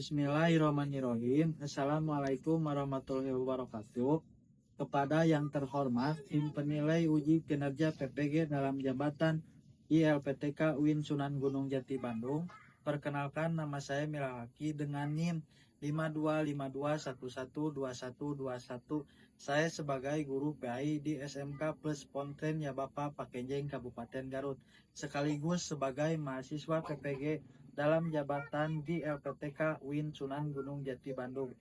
Bismillahirrahmanirrahim. Assalamualaikum warahmatullahi wabarakatuh. Kepada yang terhormat tim penilai uji kinerja PPG dalam jabatan ILPTK UIN Sunan Gunung Jati Bandung. Perkenalkan, nama saya Milahaki dengan NIM 5252112121. Saya sebagai guru PAI di SMK Plus Pontren Yabapa Pakenjeng Kabupaten Garut, sekaligus sebagai mahasiswa PPG dalam jabatan di LPTK UIN Sunan Gunung Jati Bandung.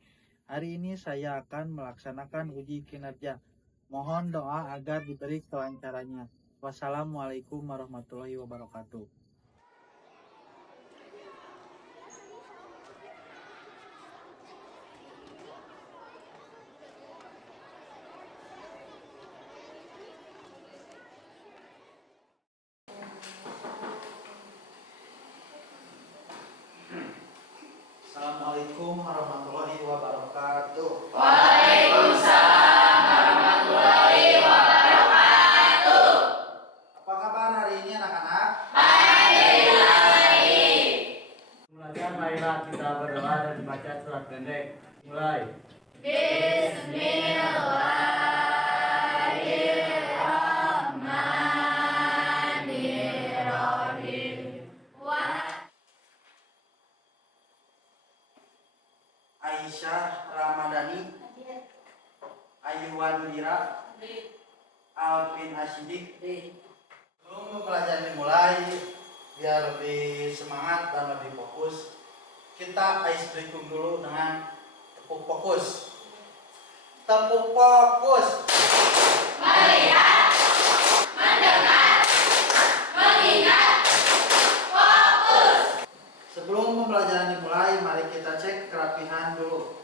Hari ini saya akan melaksanakan uji kinerja. Mohon doa agar diberi kelancarannya. Wassalamualaikum warahmatullahi wabarakatuh. Assalamualaikum warahmatullahi wabarakatuh. Waalaikumsalam warahmatullahi wabarakatuh. Apa kabar hari ini anak-anak? Baik. Mulai, marilah kita berdoa dan baca surat pendek. Mulai. Bismillahirrahmanirrahim. Aisyah Ramadhani, Ayuwan Lira, Alvin Asyidik. Sebelum mempelajari dimulai, biar lebih semangat dan lebih fokus, kita ice breaking dulu dengan tepuk fokus. Tepuk fokus. Melihat, mendengar, mengingat, fokus. Sebelum pembelajaran dimulai, mari kita cek kerapihan dulu.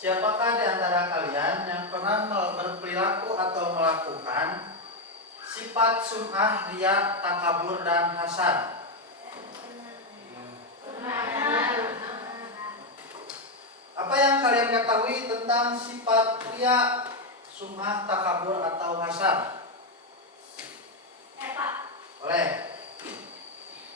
Siapakah di antara kalian yang pernah berperilaku atau melakukan sifat sum'ah, riya, takabur, dan hasad? Apa yang kalian ketahui tentang sifat riya, sum'ah, takabur, atau hasad? Pak, Boleh.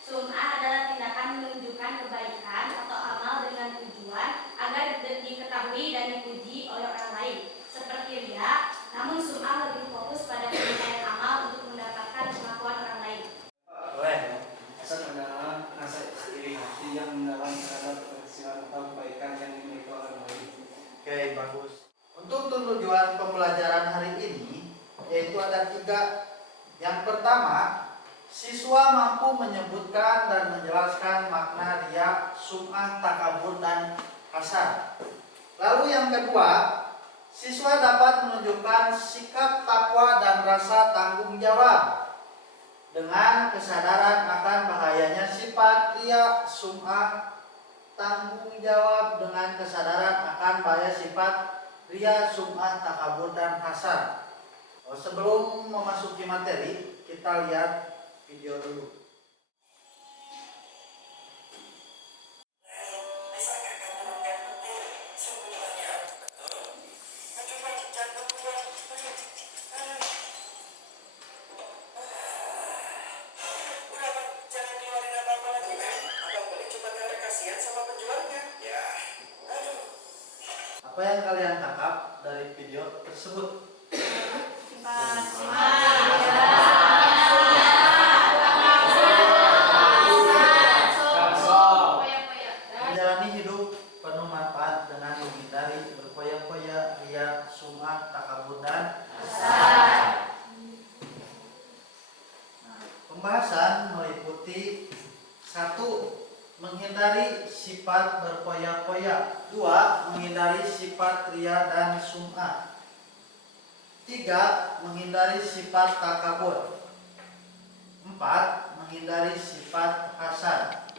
sum'ah adalah tindakan menunjukkan kebaikan atau amal dengan tujuan agar diketahui dan dipuji oleh orang lain. Seperti riya, namun sum'ah lebih fokus pada penilaian amal untuk mendapatkan pengakuan orang lain. Boleh. Hasad adalah rasa iri hati yang mendalam terhadap keberhasilan atau kebaikan yang dimiliki orang lain. Oke, bagus. Untuk tujuan pembelajaran hari ini, yaitu ada 3. Yang pertama, siswa mampu menyebutkan dan menjelaskan makna riya, sum'ah, takabur, dan hasad. Lalu yang kedua, siswa dapat menunjukkan sikap takwa dan rasa tanggung jawab dengan kesadaran akan bahayanya sifat riya, sum'ah, tanggung jawab dengan kesadaran akan bahaya sifat riya, sum'ah, takabur, dan hasad. Sebelum memasuki materi, kita lihat video dulu. Apa yang kalian tangkap dari video tersebut? Menjalani hidup penuh manfaat dengan menghindari berfoya-foya, riya, sum'ah, takabur, dan hasad. Pembahasan meliputi 1. Menghindari sifat berfoya-foya. 2. Menghindari sifat riya dan sum'ah. 3. Menghindari sifat takabur. 4. Menghindari sifat hasad.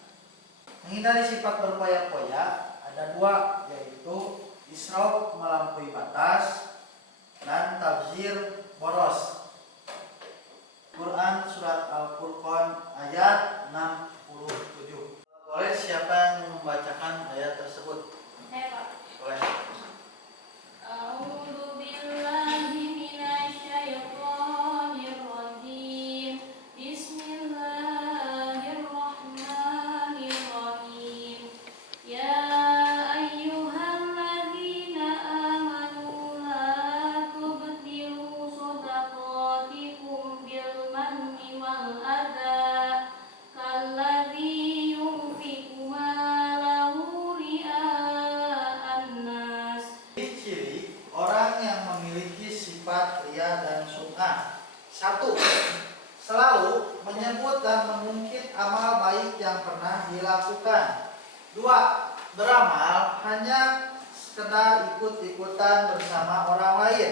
Menghindari sifat berfoya-foya ada 2, yaitu israf, melampaui batas, dan tabzir, boros. Quran Surat Al-Furqan ayat 67. Boleh siapa yang membacakan ayat tersebut? Saya, Pak. Boleh. A'udzu billahi minasy syaithanir pernah dilakukan. 2. Beramal hanya sekedar ikut-ikutan bersama orang lain.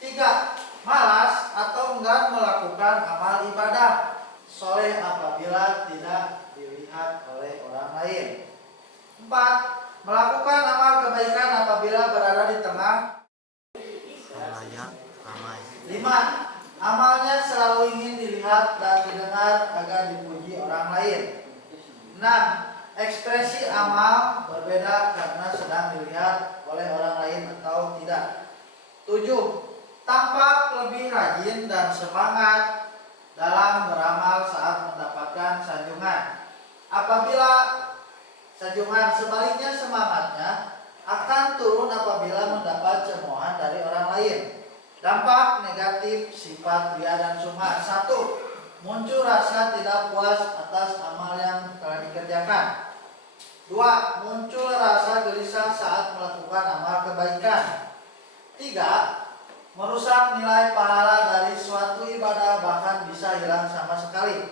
3. Malas atau enggan melakukan amal ibadah soleh apabila tidak dilihat oleh orang lain. 4. Melakukan amal kebaikan apabila berada di tengah ramai. 5. Amalnya selalu ingin dilihat dan didengar agar dipuji orang lain. 6. Ekspresi amal berbeda karena sedang dilihat oleh orang lain atau tidak. 7. Tampak lebih rajin dan semangat dalam beramal saat mendapatkan sanjungan. Apabila sanjungan, sebaliknya semangatnya akan turun apabila mendapat cemoohan dari orang lain. Dampak negatif sifat riya dan sum'ah. 1. Muncul rasa tidak puas atas amal yang telah dikerjakan. 2. Muncul rasa gelisah saat melakukan amal kebaikan. 3. Merusak nilai pahala dari suatu ibadah, bahkan bisa hilang sama sekali.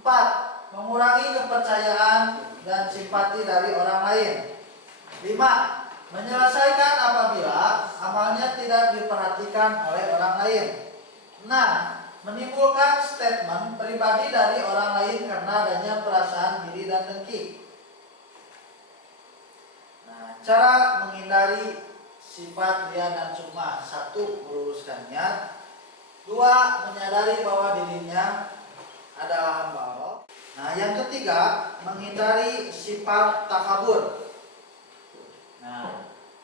4. Mengurangi kepercayaan dan simpati dari orang lain. 5. Menyelesaikan apabila amalnya tidak diperhatikan oleh orang lain. 6. Menimbulkan statement pribadi dari orang lain karena adanya perasaan iri dan dengki. Cara menghindari sifat riya dan sum'ah. 1. Meluruskan niat. 2. Menyadari bahwa dirinya adalah hamba Allah. Yang ketiga, menghindari sifat takabur.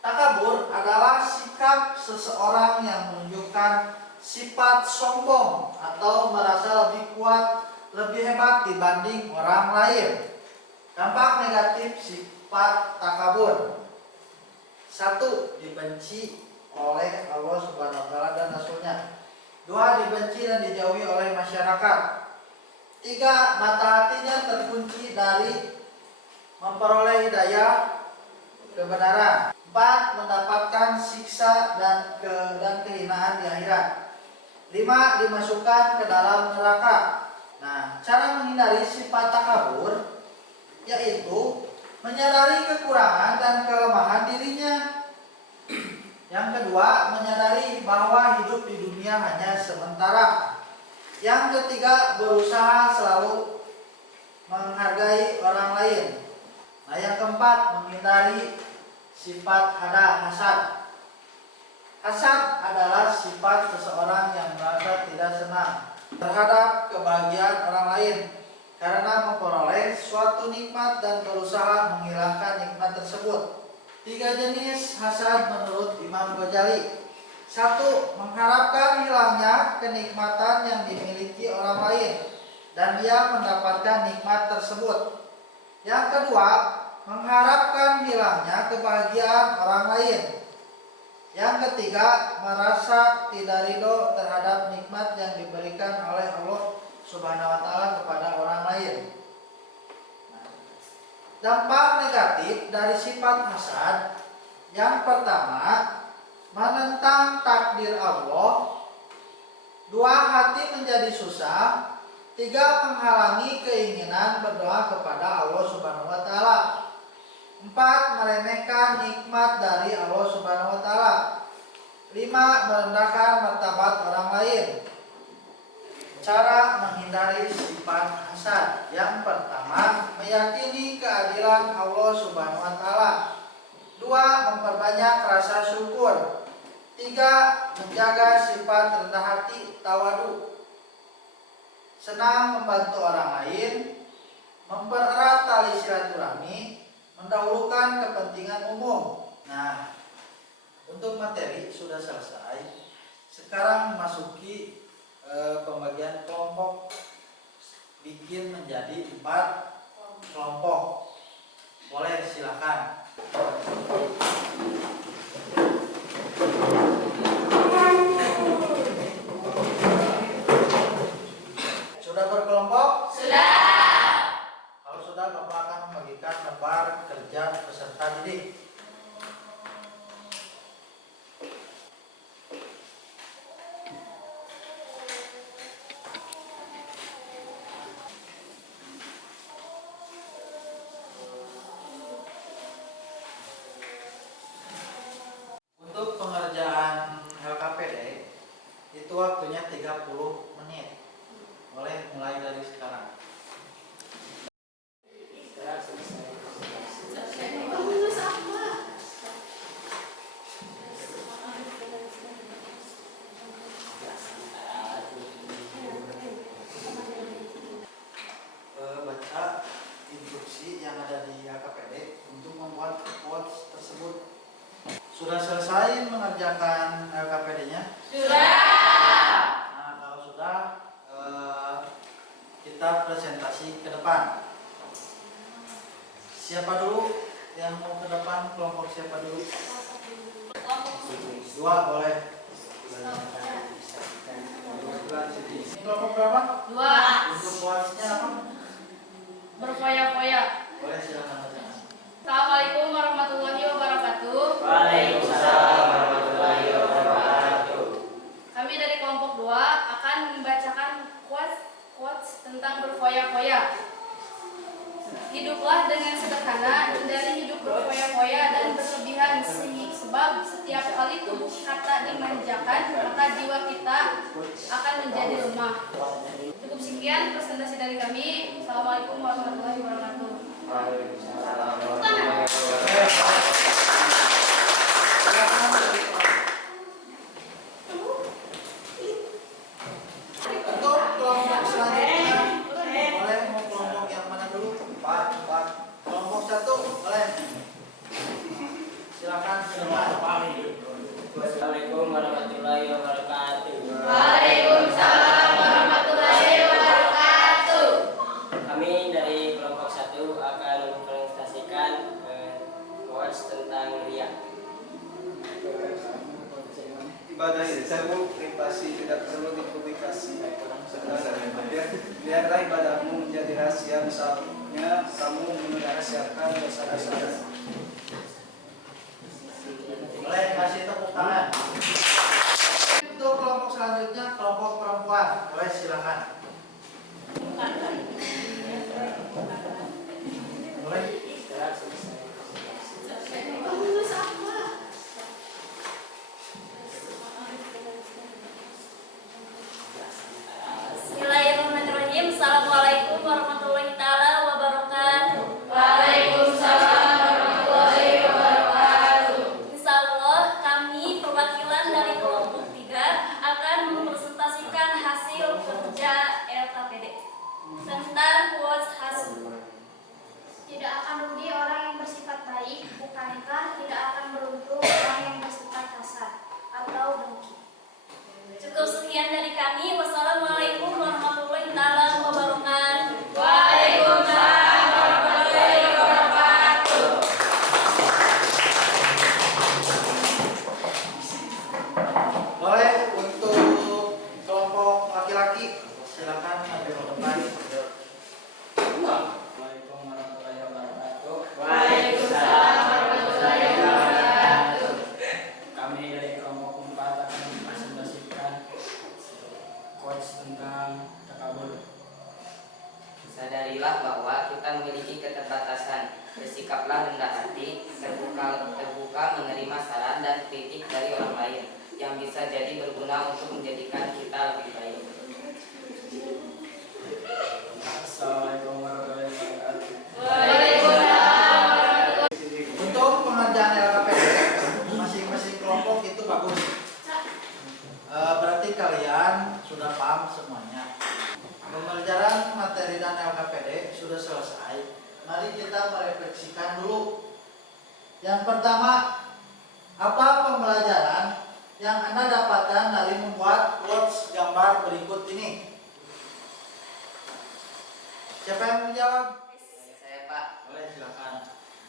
Takabur adalah sikap seseorang yang menunjukkan sifat sombong atau merasa lebih kuat, lebih hebat dibanding orang lain. Dampak negatif sifat takabur. 1. Dibenci oleh Allah Subhanahu wa taala dan Rasulnya. 2. Dibenci dan dijauhi oleh masyarakat. 3. Mata hatinya terkunci dari memperoleh hidayah kebenaran. 4. Mendapatkan siksa dan kehinaan di akhirat. 5. Dimasukkan ke dalam neraka. Cara menghindari sifat takabur yaitu menyadari kekurangan dan kelemahan dirinya. Yang kedua, menyadari bahwa hidup di dunia hanya sementara. Yang ketiga, berusaha selalu menghargai orang lain. Yang keempat, menghindari sifat hasad. Hasad adalah sifat seseorang yang merasa tidak senang terhadap kebahagiaan orang lain karena memperoleh suatu nikmat dan berusaha menghilangkan nikmat tersebut. 3 jenis hasad menurut Imam Ghazali. 1. Mengharapkan hilangnya kenikmatan yang dimiliki orang lain dan dia mendapatkan nikmat tersebut. Yang kedua, mengharapkan hilangnya kebahagiaan orang lain. Yang ketiga, merasa tidak ridho terhadap nikmat yang diberikan oleh Allah Subhanahu wa taala kepada orang lain. Dampak negatif dari sifat hasad. Yang pertama, menentang takdir Allah. 2. Hati menjadi susah. 3. Menghalangi keinginan berdoa kepada Allah Subhanahu wa taala. 4. Meremehkan nikmat dari Allah Subhanahu wa taala. 5. Merendahkan martabat orang lain. Cara menghindari sifat hasad. Yang pertama, meyakini keadilan Allah Subhanahu wa taala. 2. Memperbanyak rasa syukur. 3. Menjaga sifat rendah hati, tawadu. Senang membantu orang lain, mempererat tali silaturahmi, mendahulukan kepentingan umum. Untuk materi sudah selesai. Sekarang memasuki pembagian kelompok. Bikin menjadi 4 kelompok. Boleh, silakan. Sudah berkelompok? Sudah. Kalau sudah, Bapak akan membagikan lembar kerja peserta didik. Sudah selesai mengerjakan LKPD-nya? Sudah. Nah, kalau sudah, kita presentasi ke depan. Siapa dulu yang mau ke depan? Kelompok siapa dulu? Dua boleh. Ini kelompok berapa? Dua. Untuk kuasnya apa? Berfoya-foya. Boleh, silakan aja. Assalamualaikum warahmatullahi wabarakatuh. Waalaikumsalam warahmatullahi wabarakatuh. Kami dari kelompok 2 akan membacakan quotes tentang berfoya-foya. Hiduplah dengan sederhana, hindari hidup berfoya-foya dan berlebihan, sebab setiap kali tubuh kata dimanjakan, maka jiwa kita akan menjadi lemah. Cukup sekian presentasi dari kami. Assalamualaikum warahmatullahi wabarakatuh. Waalaikumsalam warahmatullahi wabarakatuh. Untuk kelompok selanjutnya, boleh mau kelompok yang mana dulu? Empat. Kelompok 1, boleh. Silakan ke depan. Assalamualaikum warahmatullahi wabarakatuh. Waalaikumsalam warahmatullahi wabarakatuh. Kami dari kelompok 1 akan mempresentasikan quotes tentang riya. Ibadah ilmu privasi tidak perlu dipublikasi. Biarlah ibadahmu menjadi rahasia, misalnya kamu merahasiakan dosa-dosa. Boleh kasih tepuk tangan. Untuk kelompok selanjutnya, kelompok perempuan, boleh silakan. Boleh. Bismillahirrahmanirrahim. Assalamualaikum warahmatullahi taala wabarakatuh. Waalaikumsalam warahmatullahi wabarakatuh. Insyaallah kami perwakilan dari kelompok 3 akan mempresentasikan hasil kerja LKPD tentang quotes hasil. Tidak akan rugi orang yang bersifat baik, bukankah tidak akan beruntung orang yang bersifat kasar atau dengki. Cukup sekian dari kami. Wassalamualaikum warahmatullahi wabarakatuh. Waalaikumsalam warahmatullahi wabarakatuh. Boleh untuk kelompok laki-laki, silakan ada ke depan. Assalamualaikum warahmatullahi wabarakatuh. Waalaikumsalam warahmatullahi wabarakatuh. Kami dari kelompok 4 akan mempresentasikan quotes tentang takabur. Sadarilah bahwa kita memiliki keterbatasan. Bersikaplah rendah hati, terbuka menerima saran dan kritik dari orang lain yang bisa jadi berguna untuk menjadikan kita lebih baik. Assalamualaikum warahmatullahi wabarakatuh. Waalaikumsalam warahmatullahi. Untuk pengerjaan LKPD, masing-masing kelompok itu bagus. Berarti kalian sudah paham semuanya. Pembelajaran materi dan LKPD sudah selesai. Mari kita merefleksikan dulu. Yang pertama, apa pembelajaran yang Anda dapatkan dari membuat quotes gambar berikut ini? Siapa yang menjawab? Saya Pak, Boleh silakan.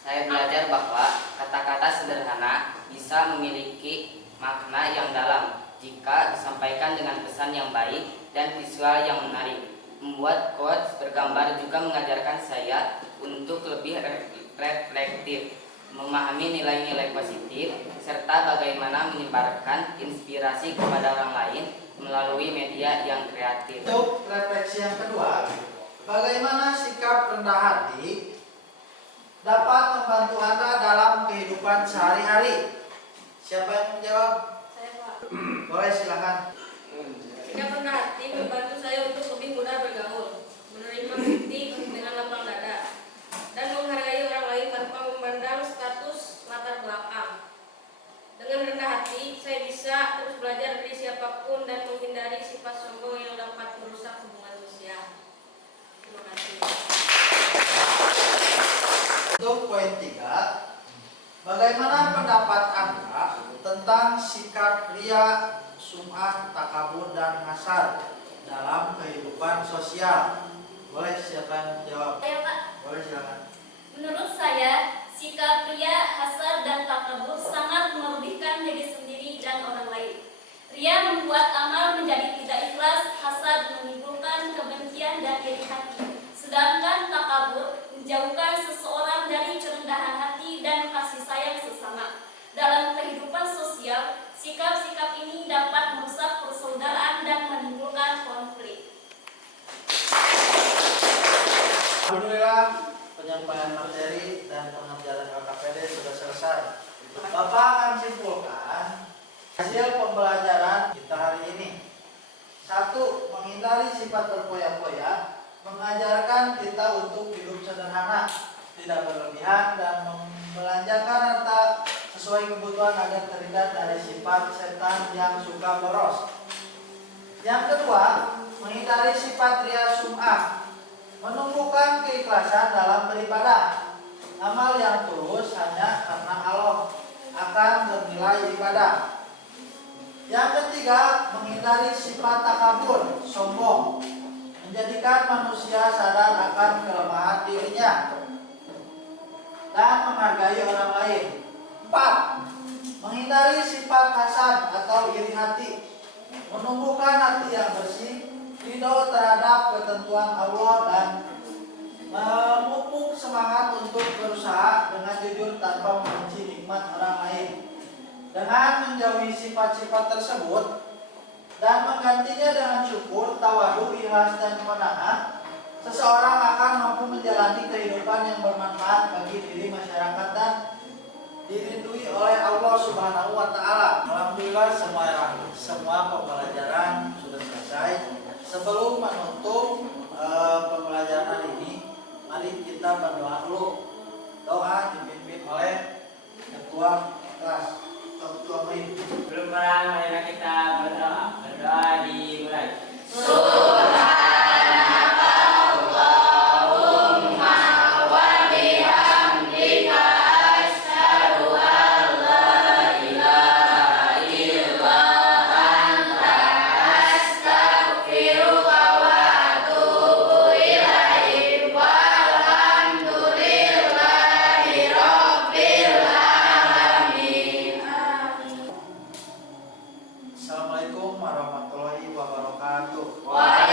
saya belajar bahwa kata-kata sederhana bisa memiliki makna yang dalam jika disampaikan dengan pesan yang baik dan visual yang menarik. Membuat quotes bergambar juga mengajarkan saya untuk lebih reflektif, memahami nilai-nilai positif, serta bagaimana menyebarkan inspirasi kepada orang lain melalui media yang kreatif. Untuk refleksi yang kedua, bagaimana sikap rendah hati dapat membantu Anda dalam kehidupan sehari-hari? Siapa yang menjawab? Saya Pak. Boleh silakan. Sikap rendah hati membantu saya untuk lebih mudah bergaul, menerima kritik dengan lapang dada, dan menghargai orang lain tanpa memandang status latar belakang. Dengan rendah hati, saya bisa terus belajar dari siapapun dan menghindari sifat sombong yang dapat merusak hubungan sosial. Terima kasih. Untuk poin 3, Bagaimana pendapat Anda tentang sikap ria, sum'ah, takabur, dan hasad dalam kehidupan sosial? Boleh siapa yang jawab? Saya Pak, Boleh silakan. menurut saya sikap ria, hasad, dan takabur sangat merugikan diri sendiri dan orang lain. Ria membuat amal menjadi tidak ikhlas, hasad menimbulkan kebencian dan iri hati. Sedangkan takabur menjauhkan seseorang dari kerendahan hati dan kasih sayang sesama. Dalam kehidupan sosial, sikap-sikap ini dapat merusak persaudaraan dan menimbulkan konflik. Alhamdulillah, penyampaian materi dan pengajaran KKPD sudah selesai. Bapak akan simpulkan hasil pembelajaran kita hari ini. 1. Menghindari sifat berfoya-foya, mengajarkan kita untuk hidup sederhana, tidak berlebihan, dan membelanjakan harta sesuai kebutuhan agar terhindar dari sifat setan yang suka boros. Yang kedua, menghindari sifat ria, sum'ah, menumbuhkan keikhlasan dalam beribadah. Amal yang tulus hanya karena Allah akan bernilai ibadah. Yang ketiga, menghindari sifat takabur, sombong, menjadikan manusia sadar akan kelemahan dirinya dan menghargai orang lain. 4. Menghindari sifat hasad atau iri hati, menumbuhkan hati yang bersih, ridho terhadap ketentuan Allah, dan memupuk semangat untuk berusaha dengan jujur tanpa membenci nikmat orang lain. Dengan menjauhi sifat-sifat tersebut dan menggantinya dengan syukur, tawadu, ikhlas, dan qanaah, seseorang akan mampu menjalani kehidupan yang bermanfaat bagi diri, masyarakat, dan dirindui oleh Allah Subhanahu wa Ta'ala. Alhamdulillah, semua pembelajaran sudah selesai. Sebelum menutup pembelajaran hari ini, mari kita berdoa dulu. Doa dipimpin oleh ketua kelas, ketua MIM. Belum marilah kita berdoa. Berdoa dimulai. Assalamualaikum warahmatullahi wabarakatuh. Waalaikumsalam.